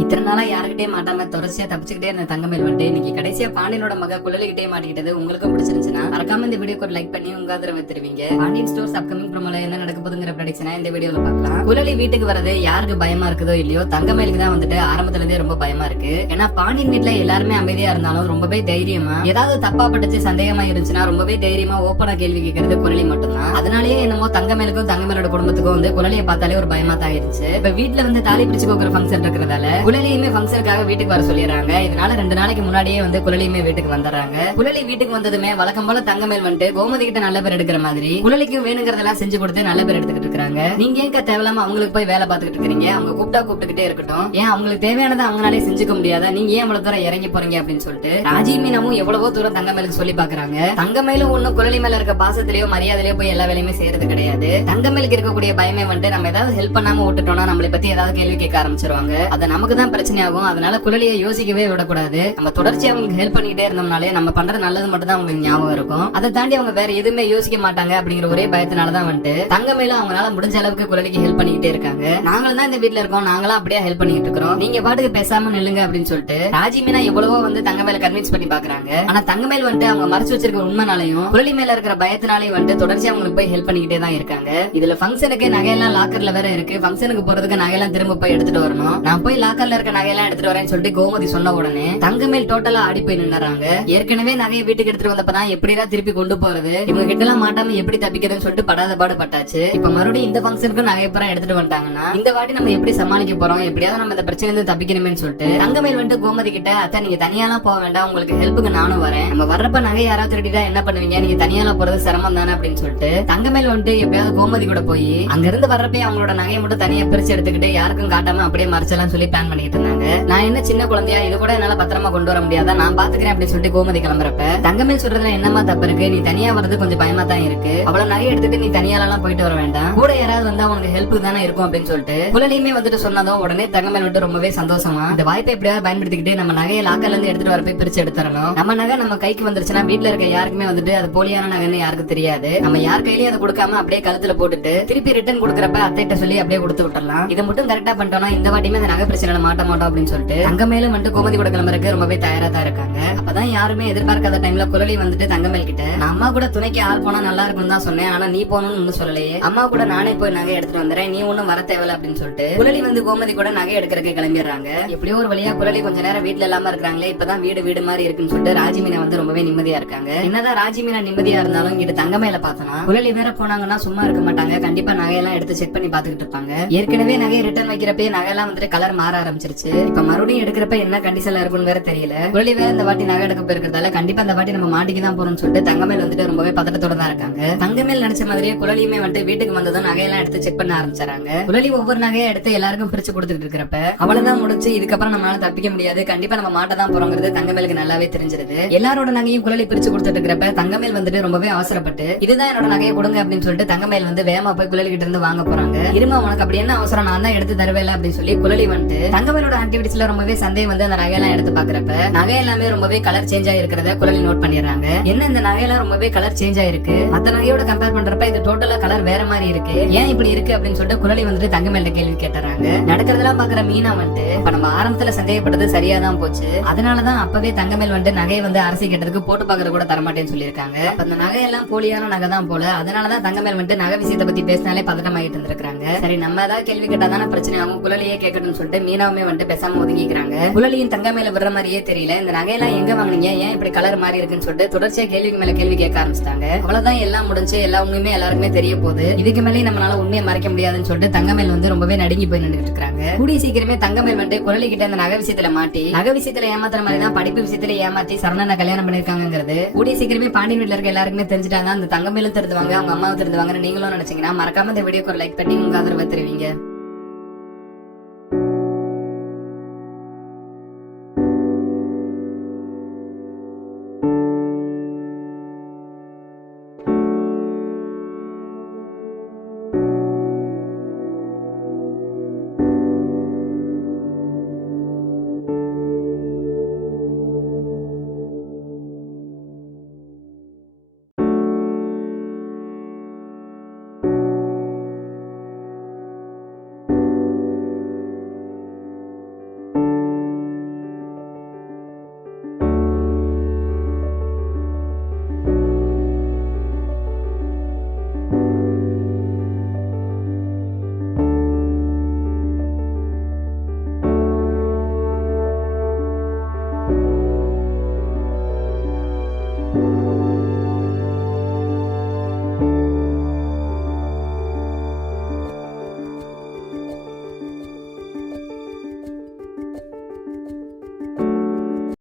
இத்தனை நாளா யாருக்கிட்டே மாட்டாம தொடர்ச்சியா தப்பிச்சுக்கிட்டே இருந்த தங்கமேல் வந்துட்டு இன்னைக்கு கடைசியா பாண்டியனோட மக குழலிக்கிட்டே மாட்டிக்கிட்டது உங்களுக்கும் பிடிச்சிருந்துச்சுன்னா மறக்காம இந்த வீடியோக்கு ஒரு லைக் பண்ணி உங்க ஆதரவை தருவீங்க. பாண்டியன் ஸ்டோர்ஸ் அப்கமிங் ப்ரோமோல என்ன நடக்க போகுதுங்கிற ப்ரெடிக்ஷனை இந்த வீடியோல பார்க்கலாம். குழலி வீட்டுக்கு வரது யாருக்கு பயமா இருக்குதோ இல்லையோ தங்கமேலுக்கு தான் வந்துட்டு ஆரம்பத்துல இருந்தே ரொம்ப பயமா இருக்கு. ஏன்னா பாண்டியன் வீட்டுல எல்லாருமே அமைதியா இருந்தாலும் ரொம்பவே தைரியமா ஏதாவது தப்பா பட்டுச்சு சந்தேகமா இருந்துச்சுன்னா ரொம்பவே தைரியமா ஓப்பனா கேள்வி கேட்கறது குழலி மட்டும்தான். அதனாலேயே என்னமோ தங்கமேலுக்கும் தங்கமேலோட குடும்பத்துக்கும் வந்து குழலியை பார்த்தாலே ஒரு பயமா தான் இருந்துச்சு. இப்ப வீட்டுல வந்து தாலி பிரிச்சு போக்குற ஃபங்க்ஷன் இருக்கிறதால குழலியுமே ஃபங்க்ஷனுக்காக வீட்டுக்கு வர சொல்லிடுறாங்க. இதனால 2 நாளைக்கு முன்னாடியே வந்து குழலியுமே வீட்டுக்கு வந்துடுறாங்க. குழலி வீட்டுக்கு வந்ததுமே வழக்கம் போல தங்கமேல் வந்துட்டு கோமதி கிட்ட நல்ல பேர் எடுக்கிற மாதிரி குழலிக்கு வேணுங்கிறதெல்லாம் செஞ்சு கொடுத்து நல்ல பேர் எடுத்துக்கிட்டு இருக்காங்க. நீங்க ஏன் தேவையில்லாம அவங்களுக்கு போய் வேலை பார்த்துக்கிட்டு இருக்கீங்க? அவங்க கூப்பிட்டுக்கிட்டே இருக்கட்டும். ஏன் அவங்களுக்கு தேவையானதை அவங்களாலே செஞ்சுக்க முடியாத நீங்க ஏன் இவ்வளவு தூரம் இறங்கி போறீங்க அப்படின்னு சொல்லிட்டு ராஜி மீனாவும் எவ்வளவோ தூரம் தங்கமேலுக்கு சொல்லி பாக்குறாங்க. தங்கமேலும் ஒன்னும் குழலி மேல இருக்க பாசத்திலேயோ மரியாதையிலயோ போய் எல்லா வேலையுமே செய்யறது கிடையாது. தங்கமேலுக்கு இருக்கக்கூடிய பயமே வந்துட்டு நம்ம ஏதாவது ஹெல்ப் பண்ணாம விட்டுட்டோம்னா நம்மளை பத்தி ஏதாவது கேள்வி கேட்க ஆரம்பிச்சிருவாங்க. அது நமக்கு தான் பிரச்சனை ஆகும். அதனால குழலியை யோசிக்கவே விடக்கூடாது. நம்ம தொடர்ச்சி அவங்களுக்கு ஹெல்ப் பண்ணிட்டே இருந்தோம்னாலே நம்ம பண்ற நல்லது மட்டும் தான் அவங்களுக்கு ஞாபகம் இருக்கும். அதை தாண்டி அவங்க வேற எதுவுமே யோசிக்க மாட்டாங்க அப்படிங்கிற ஒரே பயத்தினாலதான் வந்துட்டு தங்கமேல அவங்களால முடிஞ்ச அளவுக்கு குழலிக்கு ஹெல்ப் பண்ணிக்கிட்டே இருக்காங்க. நாங்களும் தான் இந்த வீட்டுல இருக்கோம், நாங்களும் அப்படியே ஹெல்ப் பண்ணிட்டு இருக்கிறோம், நீங்க பாட்டுக்கு பேசாம நில்லுங்க அப்படின்னு சொல்லிட்டு ராஜி மீனா எவ்வளவோ வந்து தங்கமேல கன்வின்ஸ் பண்ணி பாக்குறாங்க. ஆனா தங்கமேல் வந்துட்டு அவங்க மறைச்சு வச்சிருக்க உண்மைனாலையும் குழலி மேல இருக்கிற பயத்தினாலையும் வந்துட்டு தொடர்ச்சி அவங்களுக்கு போய் ஹெல்ப் பண்ணிக்கிட்டே தான் இருக்காங்க. இதுல ஃபங்க்ஷனுக்கு நகையெல்லாம் லாக்கர்ல வேற இருக்கு. ஃபங்க்ஷனுக்கு போறதுக்கு நகையெல்லாம் திரும்ப போய் எடுத்துட்டு வரணும். நான் போய் லாக்கர்ல இருக்க நகையெல்லாம் எடுத்துட்டு வரேன்னு சொல்லிட்டு கோமதி சொன்ன உடனே தங்கமேல் டோட்டலா ஆடி போய் நின்னுறாங்க. ஏற்கனவே நகையை வீட்டுக்கு எடுத்துட்டு வந்தப்பதான் எப்படிதான் திருப்பி கொண்டு போறது, இவங்க கிட்ட எல்லாம் மாட்டாம எப்படி தப்பிக்கிறதுன்னு சொல்லிட்டு படாத பாடு பட்டாச்சு. இப்ப மறுபடியும் இந்த ஃபங்க்ஷனுக்கு நகைப்புறம் எடுத்துட்டு வந்துட்டாங்கன்னா இந்த வாட்டி நம்ம எப்படி சமாளிக்க போறோம், எப்படியாவது நம்ம இந்த பிரச்சனை இருந்து தப்பிக்கணுமே சொல்லிட்டு தங்கமேல் வந்துட்டு கோமதி கிட்ட அத்தை நீங்க தனியாலாம் போக வேண்டாம், உங்களுக்கு ஹெல்ப்புக்கு நானும் வரேன், நம்ம வர்றப்ப நகை யாராவது திருடிட்டா என்ன பண்ணுவீங்க, நீங்க தனியாலாம் போறது சிரமம் தானே அப்படின்னு சொல்லிட்டு தங்கமேல் வந்துட்டு எப்படியாவது கோமதி கூட போய் அங்க இருந்து வர்றப்ப அவங்களோட நகையை மட்டும் தனியா பிரிச்சு எடுத்துக்கிட்டு யாருக்கும் காட்டாம அப்படியே மறைச்சலாம் சொல்லி பிளான் பண்ணிட்டு இருந்தாங்க. நான் என்ன சின்ன குழந்தையா, இது கூட என்னால பத்திரமா கொண்டு வர முடியாதா, நான் பாத்துக்கிறேன் அப்படின்னு சொல்லிட்டு கோமதி கிளம்புறப்ப தங்கமேல் சொல்றதுல என்னமா தப்பு இருக்கு, நீ தனியா வர்றது கொஞ்சம் பயமா தான் இருக்கு, அவ்வளவு நகை எடுத்துட்டு நீ தனியாலாம் போயிட்டு வர வேண்டாம், கூட யாராவது வந்தா உனக்கு ஹெல்ப்புக்கு தானே இருக்கும் அப்படின்னு சொல்லிட்டு குழலியுமே வந்துட்டு சொன்னதும் உடனே தங்கமேல் வந்துட்டு ரொம்பவே சந்தோஷமா இந்த வாய்ப்பை எப்படியாவது பயன்படுத்திக்கிட்டு நம்ம நகையை லாக்கர்ல இருந்து எடுத்துட்டு வரப்ப பிரிச்சு எடுத்துறணும். நம்ம நகை நம்ம கைக்கு வந்துருச்சுன்னா வீட்டுல இருக்க யாருக்குமே வந்துட்டு அது போலியான நகைன்னு யாருக்கும் தெரியாது. நம்ம யார் கையிலயும் அதை கொடுக்காம அப்படியே கழுத்துல போட்டுட்டு திருப்பி ரிட்டர்ன் கொடுக்கறப்ப அத்தைட்ட சொல்லி அப்படியே கொடுத்து விட்டுறலாம். இதை மட்டும் கரெக்டா பண்ணிட்டோம்னா இந்த வாட்டியுமே அந்த நகை பிரச்சனை மாட்ட மாட்டோம் அப்படின்னு சொல்லிட்டு தங்கமேலும் வந்துட்டு கோமதி கூட கிளம்புறதுக்கு ரொம்பவே தயாரா தான் இருக்காங்க. அப்பதான் யாருமே எதிர்பார்க்காத டைம்ல குழலி வந்துட்டு தங்கமேல் கிட்ட நான் அம்மா கூட துணைக்கு ஆள் போனா நல்லா இருக்கும் தான் சொன்னேன், ஆனா நீ போகணும்னு சொல்லலையே, அம்மா கூட நானே போய் நகை எடுத்துட்டு வந்துறேன், நீ ஒண்ணும் வர தேவையில்ல அப்படின்னு சொல்லிட்டு குழலி வந்து கோமதி கூட நகை எடுக்கிறதுக்கு கிளம்பிடுறாங்க. எப்படியோ ஒரு வழியா குழலி கொஞ்ச நேரம் வீட்டுல இல்லாம இருக்காங்களே, இப்பதான் வீடு மாதிரி இருக்குன்னு சொல்லிட்டு ராஜி மீனா வந்து ரொம்பவே நிம்மதியா இருக்காங்க. என்னதான் ராஜி மீனா நிம்மதியா இருந்தாலும் இங்கிட்டு தங்கமேல பார்த்தோம்னா குழலி வேற போனாங்கன்னா சும்மா இருக்க மாட்டாங்க, கண்டிப்பா நகையெல்லாம் எடுத்து செக் பண்ணி பாத்துக்கிட்டு இருப்பாங்க. ஏற்கனவே நகையை ரிட்டர்ன் வைக்கிறப்ப நகையெல்லாம் வந்துட்டு கலர் மாற ஆரம்பிச்சிருச்சு. இப்ப மறுபடியும் எடுக்கிறப்ப என்ன கண்டிஷன்ல இருக்குன்னு வேற தெரியல. குழலி வேற இந்த வாட்டி நகை எடுக்க போயிருக்கிறதால கண்டிப்பா இந்த வாட்டி நம்ம மாட்டிக்கு தான் போறோம்னு சொல்லிட்டு தங்கமேல் வந்துட்டு ரொம்பவே பதட்டத்தோட தான் இருக்காங்க. தங்கமேல் நினைச்ச மாதிரியே குழலியுமே வந்துட்டு வீட்டுக்கு வந்ததும் நகையெல்லாம் எடுத்து செக் பண்ண ஆரம்பிச்சாங்க. குழலி ஒவ்வொரு நகையை எடுத்து எல்லாருக்கும் பிரிச்சு கொடுத்துட்டு இருக்கிறப்ப அவ்வளவுதான் முடிச்சு, இதுக்கப்புறம் நம்மளால தப்பிக்க முடியாது, கண்டிப்பா நம்ம மாட்ட தான் போறோங்கிறது தங்கமேலுக்கு நல்லாவே தெரிஞ்சிருது. எல்லாரோட நகையும் குழலி பிரிச்சு கொடுத்துட்டு இருக்கிறப்ப தங்கமேல் வந்துட்டு ரொம்பவே அவசரப்பட்டு இதுதான் என்னோட நகையை கொடுங்க அப்படின்னு சொல்லிட்டு தங்கமேல் வந்து வேகமா போய் குழலி கிட்ட இருந்து வாங்க போறாங்க. இருமா உனக்கு அப்படி என்ன அவசரம், நான் தான் எடுத்து தருவேல அப்படின்னு சொல்லி குழலி வந்துட்டு தங்கமேலோட ஆக்டிவிட்டிஸ்ல ரொம்பவே சந்தேகம் வந்து அந்த நகையெல்லாம் எடுத்து பாக்குறப்ப நகை எல்லாமே ரொம்பவே கலர் சேஞ்ச் ஆயிருக்கிறத குழலி நோட் பண்ணிடுறாங்க. என்ன இந்த நகையெல்லாம் ரொம்பவே கலர் சேஞ்ச் ஆயிருக்கு, மத்த நகையோட கம்பேர் பண்றப்ப இது டோட்டலா கலர் வேற மாதிரி இருக்கு, ஏன் இப்படி இருக்கு அப்படின்னு சொல்லிட்டு குழலி வந்துட்டு தங்கமேல கேள்வி கேட்டுறாங்க. நடக்கிறதெல்லாம் பாக்குற மீனா வந்துட்டு இப்ப நம்ம ஆரம்பத்துல சந்தேகப்பட்டது சரியாதான் போச்சு, அதனாலதான் அப்பவே தங்கமேல் வந்துட்டு நகையை வந்து அரசி கேட்டதுக்கு போட்டு பாக்குறது கூட தரமாட்டேன்னு சொல்லியிருக்காங்க. அந்த நகையெல்லாம் போலியான நகை தான் போல, அதனாலதான் தங்கமேல் வந்துட்டு நகை விஷயத்தை பத்தி பேசினாலே பதட்டமாயிட்டு இருந்திருக்காங்க. சரி நம்ம ஏதாவது கேள்வி கேட்டாதான பிரச்சனை ஆகும், குழலியே கேட்கட்டும்னு சொல்லிட்டு மீனாவுமே வந்துட்டு பேசாம ஒதுங்கிக்கிறாங்க. குழலியின் தங்கமேல விடுற மாதிரியே தெரியல, இந்த நகையெல்லாம் எங்க வாங்குனீங்க, ஏன் இப்படி கலர் மாறி இருக்குன்னு சொல்லிட்டு தொடர்ச்சியா கேள்விக்கு மேல கேள்வி கேட்க ஆரம்பிச்சிட்டாங்க. அவ்வளவுதான் எல்லாம் முடிஞ்சு, எல்லா உண்மையுமே எல்லாருக்குமே தெரிய போகுது, இதுக்கு மேலே நம்மளால உண்மையை மறைக்க முடியாதுன்னு சொல்லிட்டு தங்கமேல் வந்து ரொம்பவே நடுங்கி போய் நின்றுட்டு இருக்காங்க. கூடிய சீக்கிரமே தங்கமேல் வந்து குழலி கிட்ட இந்த நகை விஷயத்துல மாட்டி நகை விஷயத்துல ஏமாத்துற மாதிரி தான் படிப்பு விஷயத்துல ஏமாத்தி சரணனை கல்யாணம் பண்ணிருக்காங்கிறது கூடிய சீக்கிரமே பாண்டியன் வீட்டுல இருக்க எல்லாருக்குமே தெரிஞ்சுட்டாங்க. அந்த தங்கமேலும் திருந்துவாங்க, அவங்க அம்மாவும் திருந்துவாங்க. நீங்களும் நினைச்சீங்கன்னா மறக்காம இந்த வீடியோக்கு ஒரு லைக் பண்ணி உங்க ஆதரவை தெரிவிங்க.